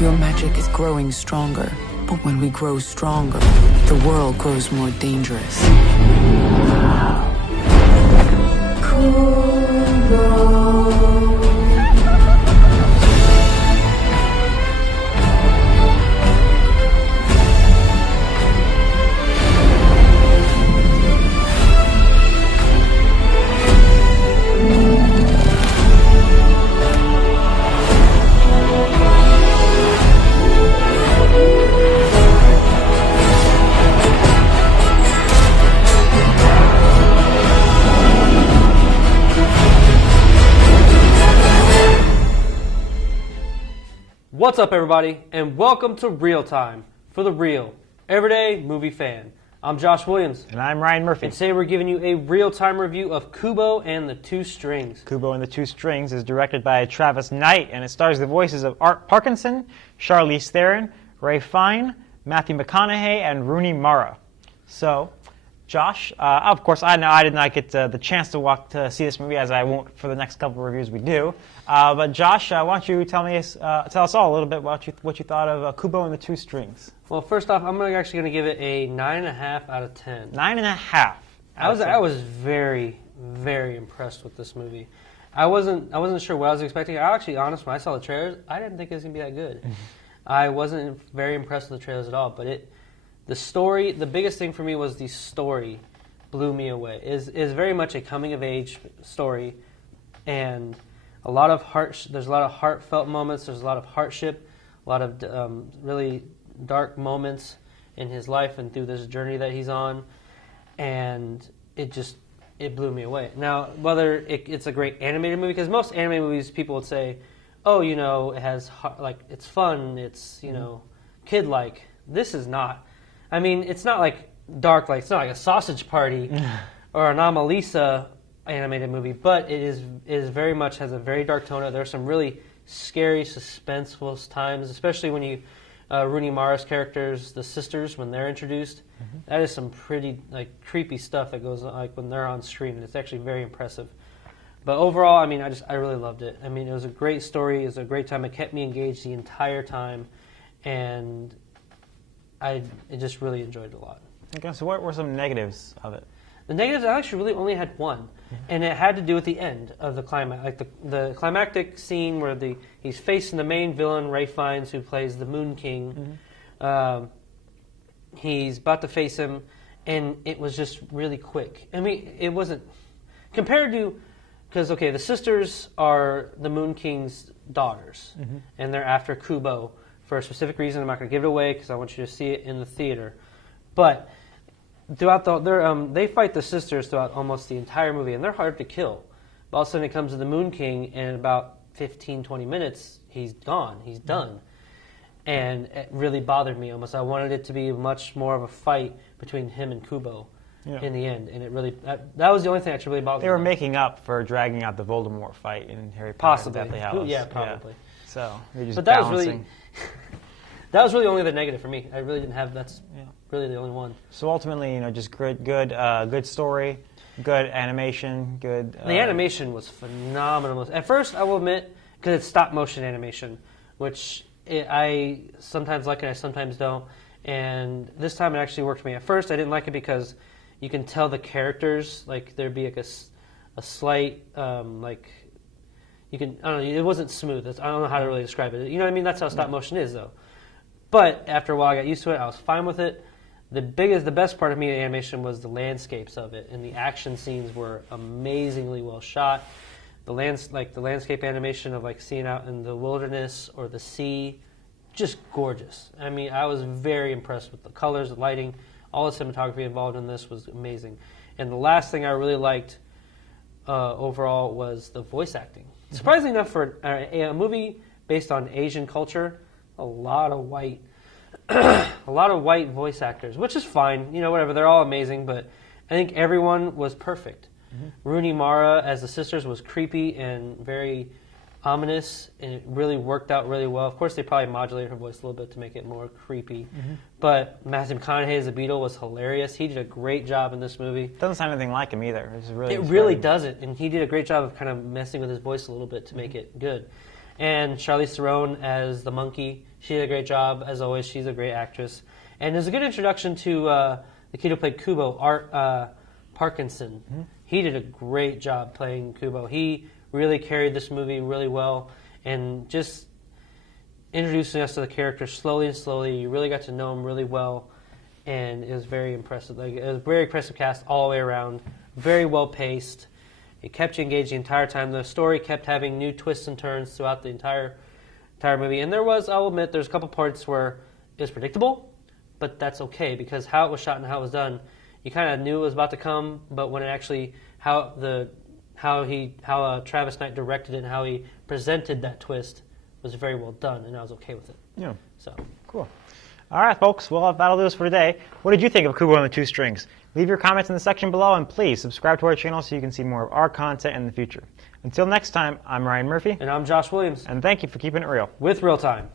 Your magic is growing stronger. But when we grow stronger, the world grows more dangerous. Kubo. What's up, everybody, and welcome to ReelTime for the real, everyday movie fan. I'm Josh Williams. And I'm Ryan Murphy. And today we're giving you a real-time review of Kubo and the Two Strings. Kubo and the Two Strings is directed by Travis Knight, and it stars the voices of Art Parkinson, Charlize Theron, Ralph Fiennes, Matthew McConaughey, and Rooney Mara. So, Josh, of course, I did not get the chance to see this movie, as I won't for the next couple of reviews we do. But Josh, why don't you tell us all a little bit about what you thought of Kubo and the Two Strings? Well, first off, I'm actually going to give it a 9.5 out of 10. 9.5. I was very, very impressed with this movie. I wasn't sure what I was expecting. I actually, honest, when I saw the trailers, I didn't think it was going to be that good. I wasn't very impressed with the trailers at all, but the story, the biggest thing for me was the story blew me away. Is very much a coming of age story, and there's a lot of heartfelt moments. There's a lot of hardship, a lot of really dark moments in his life and through this journey that he's on, and it blew me away. Now, whether it's a great animated movie, because most animated movies people would say, oh, it has it's fun, it's kid-like. This is not. I mean, it's not like dark, it's not like a Sausage Party or an Anomalisa animated movie, but it is very much has a very dark tone. There's some really scary, suspenseful times, especially when Rooney Mara's characters, the sisters, when they're introduced. Mm-hmm. That is some pretty creepy stuff that goes on when they're on screen, and it's actually very impressive. But overall, I mean, I really loved it. I mean, it was a great story. It was a great time. It kept me engaged the entire time, and I just really enjoyed it a lot. Okay, so what were some negatives of it? The negatives, I actually really only had one, and it had to do with the end of the climax, the climactic scene where he's facing the main villain, Ralph Fiennes, who plays the Moon King. Mm-hmm. He's about to face him, and it was just really quick. I mean, it wasn't compared to because the sisters are the Moon King's daughters, mm-hmm. and they're after Kubo for a specific reason. I'm not going to give it away because I want you to see it in the theater, but throughout they fight the sisters throughout almost the entire movie, and they're hard to kill. But all of a sudden it comes to the Moon King, and in about 15, 20 minutes, he's gone. He's done. And it really bothered me almost. I wanted it to be much more of a fight between him and Kubo in the end. And it really, that was the only thing that really bothered me. They were making up for dragging out the Voldemort fight in Harry Potter. Possibly. Deathly Hallows. Yeah, probably. Yeah. So they're just but balancing. That was really only the negative for me. I really didn't have. That's really the only one. So ultimately, just good story, good animation, good. The animation was phenomenal. At first, I will admit, because it's stop motion animation, which I sometimes like it, I sometimes don't. And this time, it actually worked for me. At first, I didn't like it because you can tell the characters there'd be a slight you can. I don't know. It wasn't smooth. I don't know how to really describe it. You know what I mean? That's how stop motion is, though. But after a while, I got used to it. I was fine with it. The best part of me in animation was the landscapes of it, and the action scenes were amazingly well shot. The landscape animation of seeing out in the wilderness or the sea, just gorgeous. I mean, I was very impressed with the colors, the lighting, all the cinematography involved in this was amazing. And the last thing I really liked overall was the voice acting. Surprisingly enough, for a movie based on Asian culture, a lot of white voice actors, which is fine. Whatever. They're all amazing, but I think everyone was perfect. Mm-hmm. Rooney Mara as the sisters was creepy and very ominous, and it really worked out really well. Of course, they probably modulated her voice a little bit to make it more creepy. Mm-hmm. But Matthew McConaughey as the Beetle was hilarious. He did a great job in this movie. Doesn't sound anything like him either. It really doesn't, and he did a great job of kind of messing with his voice a little bit to make it good. And Charlize Theron as the monkey. She did a great job, as always. She's a great actress. And there's a good introduction to the kid who played Kubo, Art Parkinson. Mm-hmm. He did a great job playing Kubo. He really carried this movie really well, and just introducing us to the character slowly and slowly. You really got to know him really well, and it was very impressive. Like, it was a very impressive cast all the way around. Very well paced. It kept you engaged the entire time. The story kept having new twists and turns throughout the entire movie. And there was, I'll admit, there's a couple parts where it was predictable, but that's okay because how it was shot and how it was done, you kind of knew it was about to come. But when it actually how Travis Knight directed it and how he presented that twist was very well done, and I was okay with it. Yeah. So cool. All right, folks. Well, that'll do us for today. What did you think of Kubo and the Two Strings? Leave your comments in the section below, and please subscribe to our channel so you can see more of our content in the future. Until next time, I'm Ryan Murphy. And I'm Josh Williams. And thank you for keeping it real. With ReelTime.